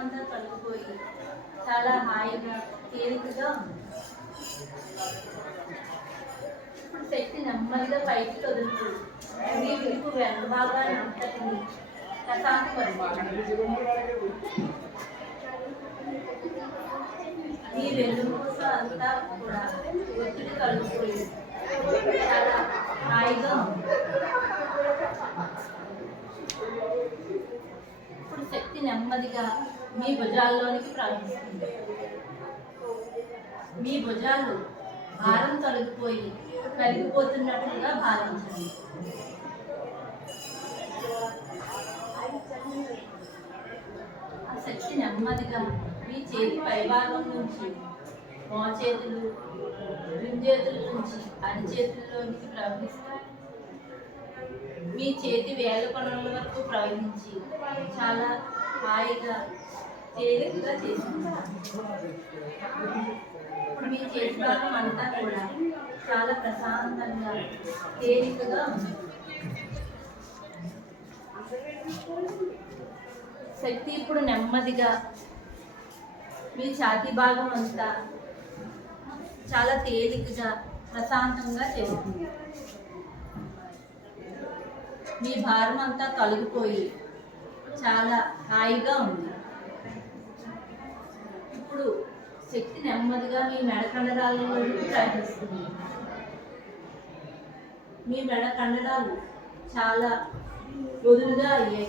అంతా తొలగిపోయి చాలా హాయిగా తేలికగా ఉంది. ఇప్పుడు శక్తి నెమ్మదిగా పైకి వదులుతుంది. మీ విలుపు వెనక భాగాన్ని అంతటిని ప్రశాంతపరుస్తుంది. మీ వెన్నుపూస అంతా కూడా ఒత్తిడి తొలగిపోయి చాలా హాయిగా ఉంది. ఇప్పుడు శక్తి నెమ్మదిగా మీ భుజాల్లోనికి ప్రవహిస్తుంది. మీ భుజాలు భారం తొలగిపోయి కరిగిపోతున్నట్లుగా భావించండి. ఆ శక్తి నెమ్మదిగా మీ చేతి పైభాగం నుంచి మోచేతులు, రింజేతుల నుంచి అరిచేతుల్లోనికి ప్రవహిస్తాయి. మీ చేతి వేల కొనల వరకు ప్రవహించి చాలా హాయిగా తేలికగా చేసింది. ఇప్పుడు మీ చేతి భాగం అంతా కూడా చాలా ప్రశాంతంగా తేలికగా ఉంది. శక్తి ఇప్పుడు నెమ్మదిగా మీ ఛాతీ భాగం అంతా చాలా తేలికగా ప్రశాంతంగా చేస్తుంది. మీ భారం అంతా తొలగిపోయి చాలా హాయిగా ఉంది. ఇప్పుడు శక్తి నెమ్మదిగా మీ మెడ కండరాలలోకి ప్రవహిస్తుంది. మీ మెడ కండరాలు చాలా వదులుగా అయ్యాయి.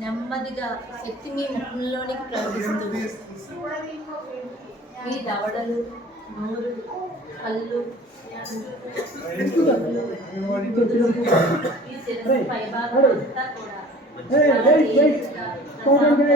నెమ్మదిగా శక్తి మీ ముఖంలోనికి ప్రవహిస్తుంది. మీ దవడలు, నోరు, కళ్ళు, ఈ శరీరం పైభాగం అంతా కూడా